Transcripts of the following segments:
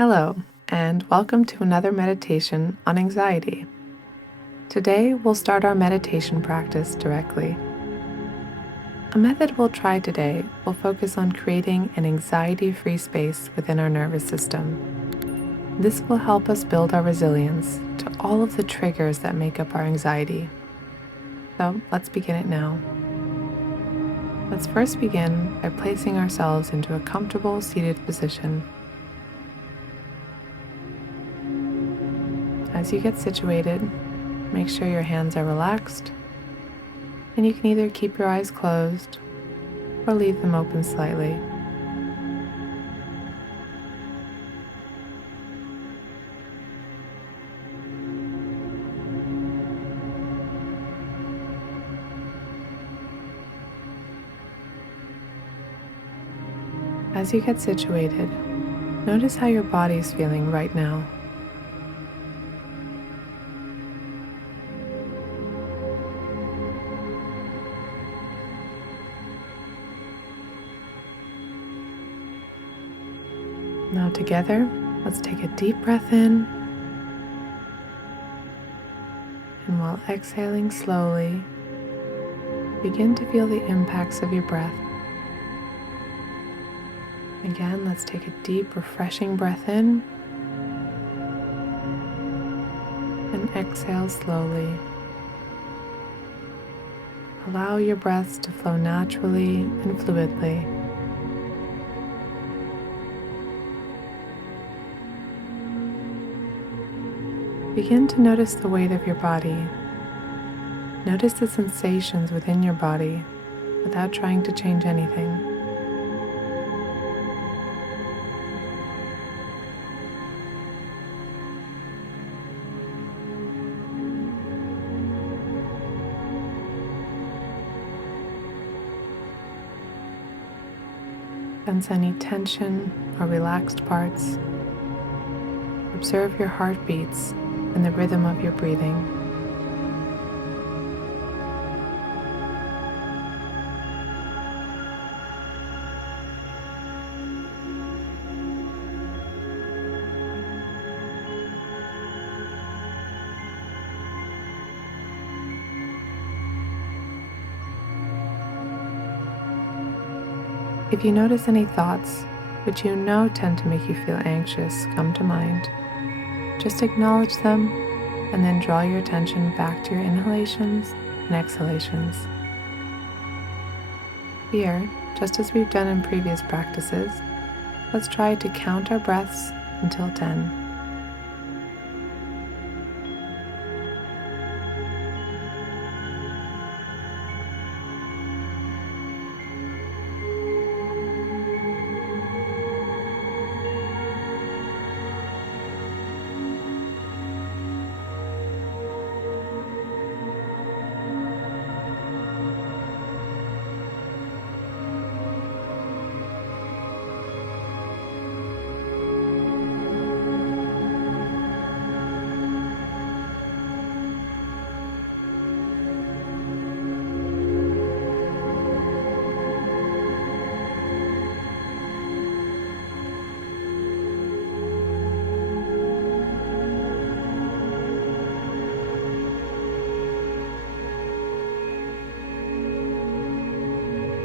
Hello, and welcome to another meditation on anxiety. Today, we'll start our meditation practice directly. A method we'll try today will focus on creating an anxiety-free space within our nervous system. This will help us build our resilience to all of the triggers that make up our anxiety. So let's begin it now. Let's first begin by placing ourselves into a comfortable seated position. As you get situated, make sure your hands are relaxed, and you can either keep your eyes closed or leave them open slightly. As you get situated, notice how your body is feeling right now. Now together, let's take a deep breath in, and while exhaling slowly, begin to feel the impacts of your breath. Again, let's take a deep, refreshing breath in, and exhale slowly. Allow your breaths to flow naturally and fluidly. Begin to notice the weight of your body. Notice the sensations within your body without trying to change anything. Sense any tension or relaxed parts. Observe your heartbeats and the rhythm of your breathing. If you notice any thoughts which you know tend to make you feel anxious come to mind, just acknowledge them and then draw your attention back to your inhalations and exhalations. Here, just as we've done in previous practices, let's try to count our breaths until 10.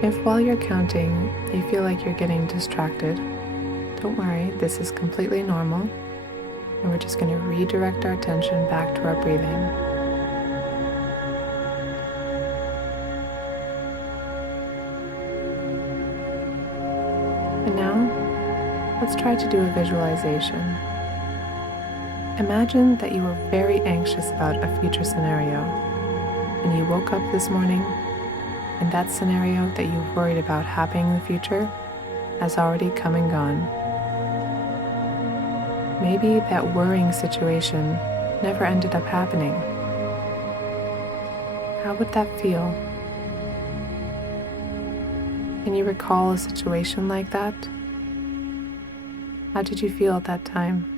If while you're counting, you feel like you're getting distracted, don't worry, this is completely normal, and we're just going to redirect our attention back to our breathing. And now, let's try to do a visualization. Imagine that you were very anxious about a future scenario, and you woke up this morning and that scenario that you worried about happening in the future has already come and gone. Maybe that worrying situation never ended up happening. How would that feel? Can you recall a situation like that? How did you feel at that time?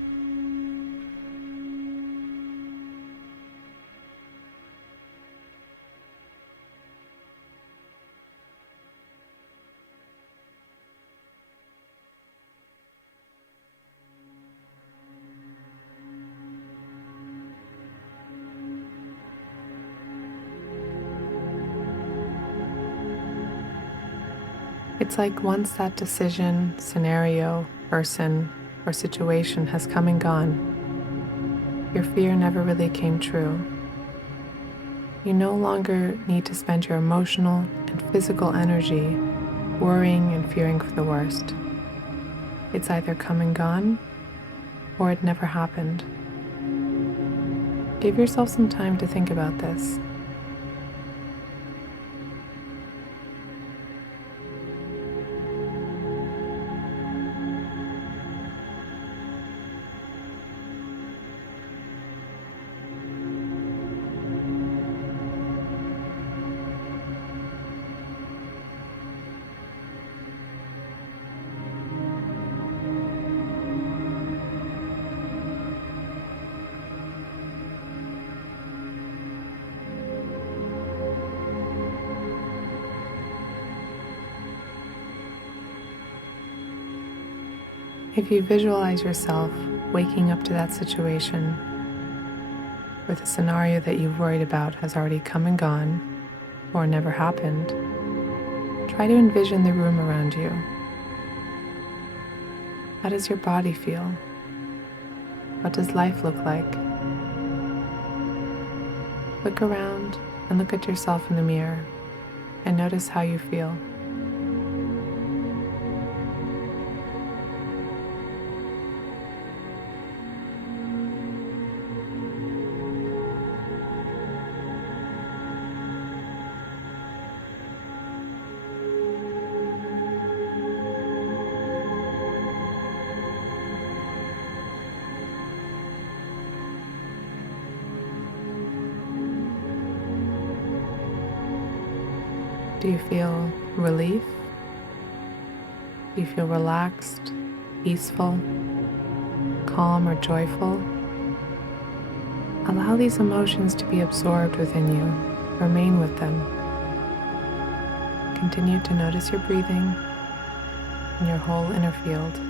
It's like once that decision, scenario, person, or situation has come and gone, your fear never really came true. You no longer need to spend your emotional and physical energy worrying and fearing for the worst. It's either come and gone, or it never happened. Give yourself some time to think about this. If you visualize yourself waking up to that situation where the scenario that you've worried about has already come and gone or never happened, try to envision the room around you. How does your body feel? What does life look like? Look around and look at yourself in the mirror and notice how you feel. Do you feel relief? Do you feel relaxed, peaceful, calm, or joyful? Allow these emotions to be absorbed within you. Remain with them. Continue to notice your breathing and your whole inner field.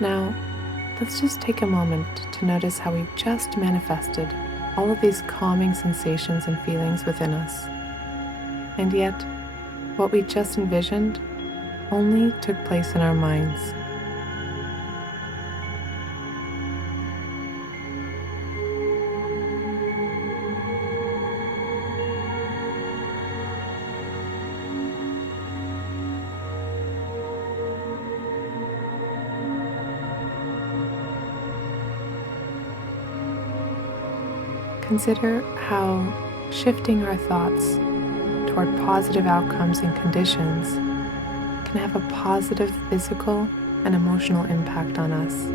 Now, let's just take a moment to notice how we've just manifested all of these calming sensations and feelings within us. And yet, what we just envisioned only took place in our minds. Consider how shifting our thoughts toward positive outcomes and conditions can have a positive physical and emotional impact on us.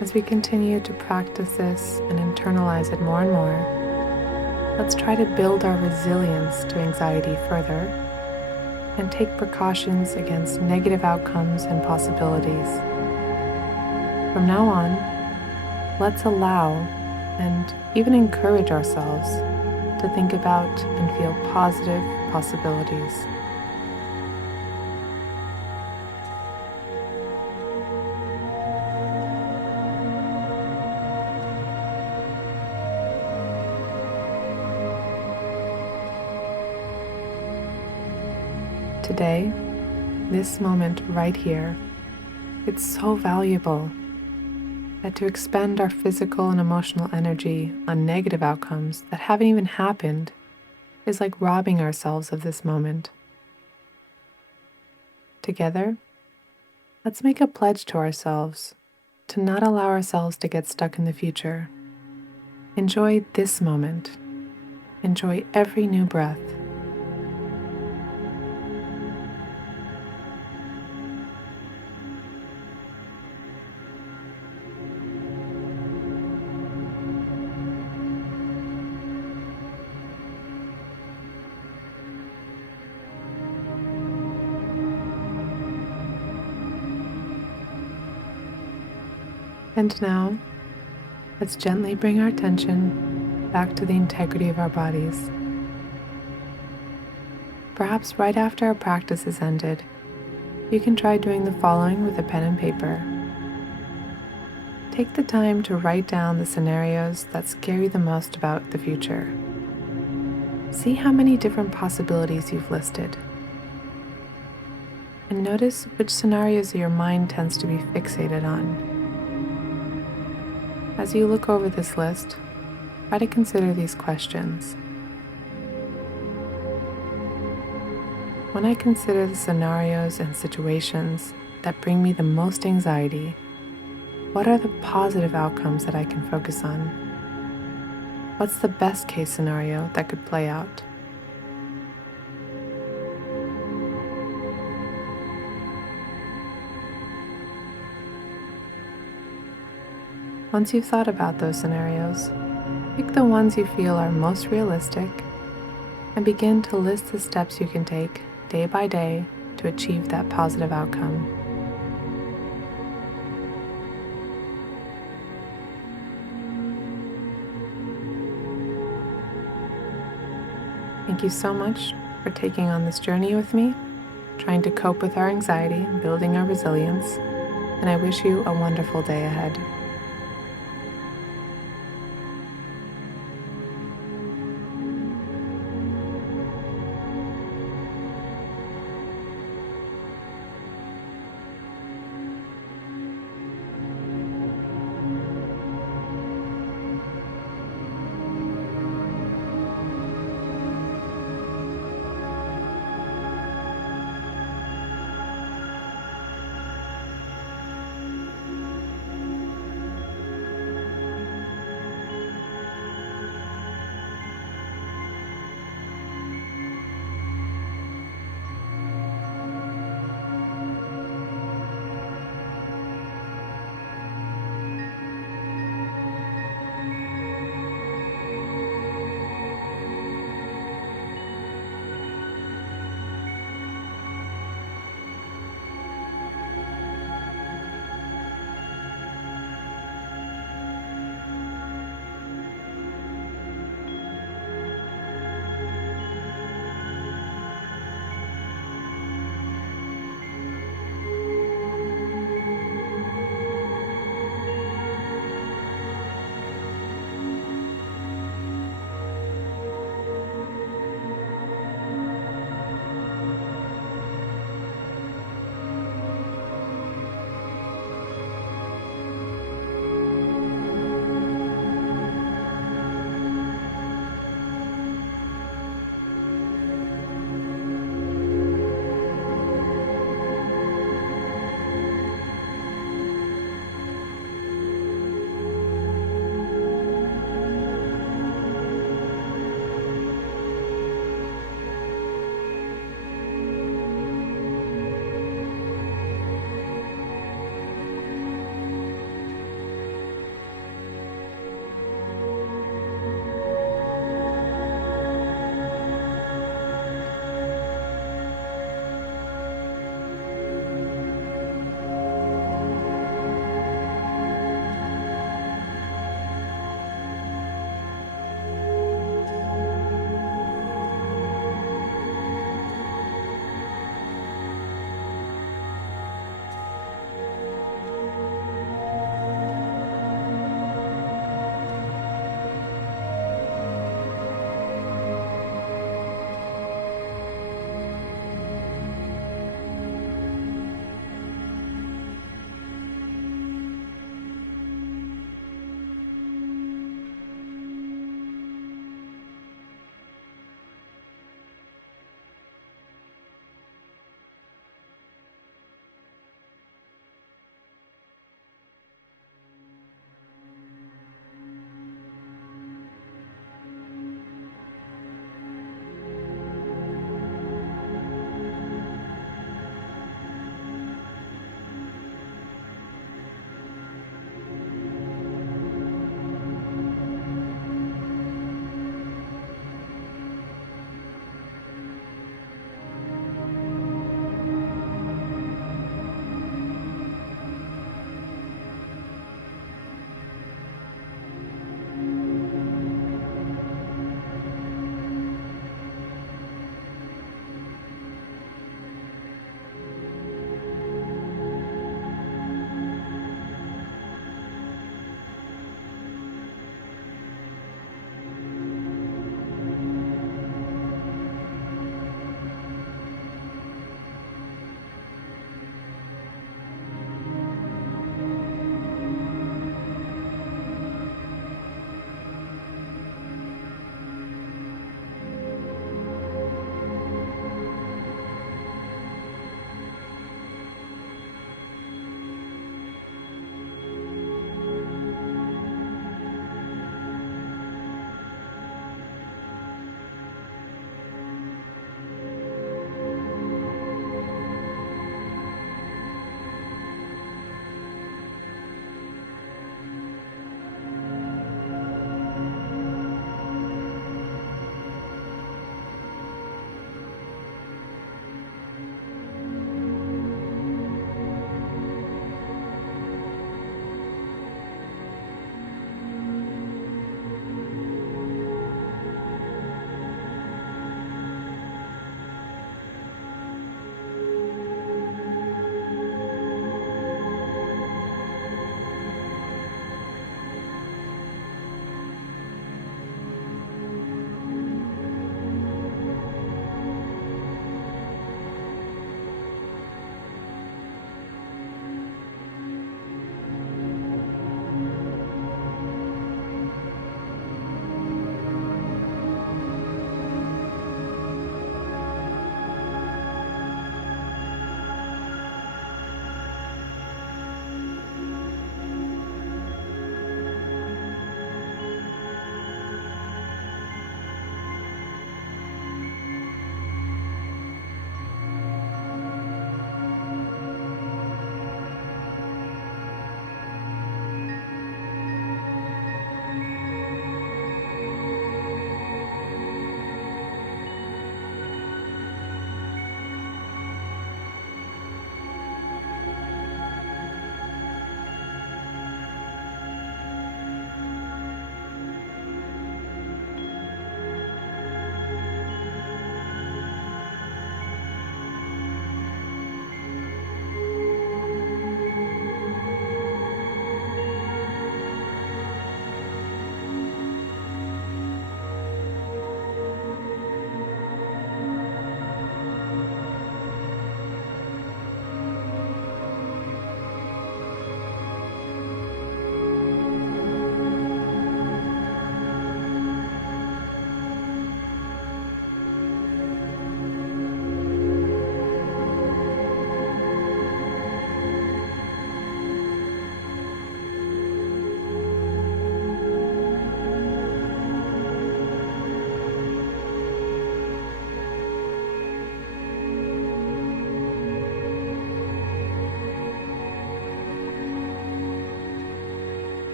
As we continue to practice this and internalize it more and more, let's try to build our resilience to anxiety further and take precautions against negative outcomes and possibilities. From now on, let's allow and even encourage ourselves to think about and feel positive possibilities. Today, this moment right here, it's so valuable that to expend our physical and emotional energy on negative outcomes that haven't even happened is like robbing ourselves of this moment. Together, let's make a pledge to ourselves to not allow ourselves to get stuck in the future. Enjoy this moment. Enjoy every new breath. And now, let's gently bring our attention back to the integrity of our bodies. Perhaps right after our practice is ended, you can try doing the following with a pen and paper. Take the time to write down the scenarios that scare you the most about the future. See how many different possibilities you've listed. And notice which scenarios your mind tends to be fixated on. As you look over this list, try to consider these questions. When I consider the scenarios and situations that bring me the most anxiety, what are the positive outcomes that I can focus on? What's the best case scenario that could play out? Once you've thought about those scenarios, pick the ones you feel are most realistic and begin to list the steps you can take day by day to achieve that positive outcome. Thank you so much for taking on this journey with me, trying to cope with our anxiety and building our resilience, and I wish you a wonderful day ahead.